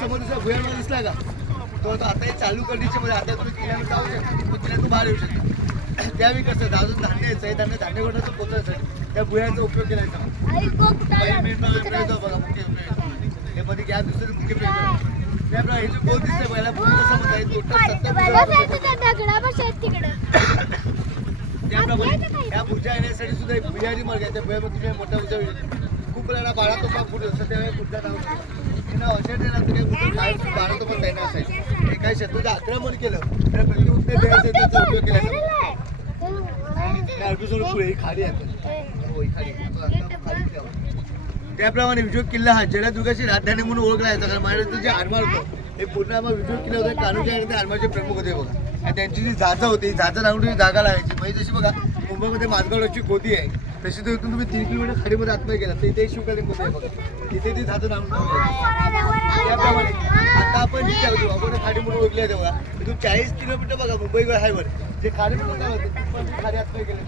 समोर भुयार मला दिसला का तो आता हे चालू कंडिशन मध्ये आता तुम्ही किल्ल्यावर जाऊ शकता किल्ल्यातून बाहेर येऊ शकता त्यावेळी कसं अजून धान्य यायचं आहे धान्य कोणाचं पोहोचण्यासाठी त्या भुयारचा उपयोग केला बघा मुख्य उपयोग हे मध्ये गॅस दुसरे मुख्य उपयोग त्याप्रमाणे हे जे बोल दिसतंय पहिला पूर्ण कसं म्हणताय त्याप्रमाणे या पूजा येण्यासाठी सुद्धा एक भुयारी मार्ग आहे त्या भुयामध्ये तुम्ही मोठा पूजा खूप वेळा बाळा तो पण पुढे असतं त्यावेळी कुठला नाव अशा काय बाळा तो पण त्यांना असायचं एका शत्रूचं आक्रमण केलं तर प्रत्युत्तर द्यायचं त्याचा उपयोग केला पुढे ही खाली आहे त्याप्रमाणे विजय किल्ला हा जलदुर्गाची राजधानी म्हणून ओळखला जायचा कारण महाराष्ट्राचं जे आरमार होतं हे पूर्ण आम्हाला विजय किल्ला होता कान्होजी आणि ते आरमारचे प्रमुख होते बघा आणि त्यांची जी जागा होती जागा लागून जागा लावायची म्हणजे जशी बघा मुंबईमध्ये माझगावची गोदी आहे तशी तो इथून तुम्ही 3 किलोमीटर खाडीमध्ये आतमध्ये गेला तर इथे शिवकालीन गोदी आहे बघा तिथे ती झाडं लावून त्याप्रमाणे आता आपण जिथे आपण खाडी म्हणून ओळखले तेव्हा इथून 40 किलोमीटर बघा मुंबई हायवर जे खाडी म्हणून काय होते खाडी आतमध्ये गेले